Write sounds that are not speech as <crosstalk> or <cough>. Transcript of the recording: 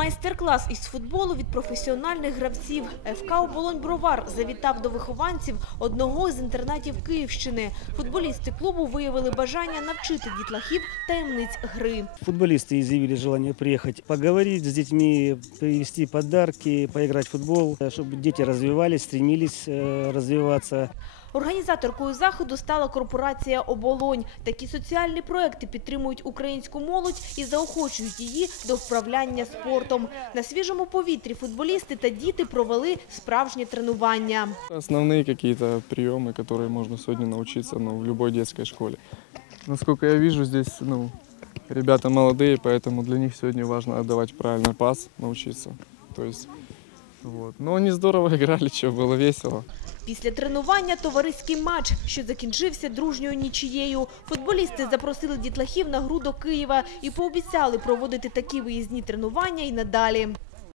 Майстер-клас із футболу від професіональних гравців. ФК «Оболонь Бровар» завітав до вихованців одного з інтернатів Київщини. Футболісти клубу виявили бажання навчити дітлахів таємниць гри. Футболисты изъявили желание приехать поговорить с детьми, привезти подарки, поиграть в футбол, э, чтобы дети развивались, стремились э, развиваться. Організаторкою заходу стала корпорація «Оболонь». Такі соціальні проекти підтримують українську молодь і заохочують її до вправляння спортом. На свіжому повітрі футболісти та діти провели справжнє тренування. Основные какие-то приемы, которые можно сегодня научиться ну, в любой детской школе. Насколько я вижу, здесь ну, ребята молодые, поэтому для них сегодня важно отдавать правильный пас, научиться. То есть, вот. Но они здорово <laughs> играли, что было весело. Після тренування товариський матч, що закінчився дружньою нічією. Футболісти запросили дітлахів на гру до Києва і пообіцяли проводити такі виїзні тренування і надалі.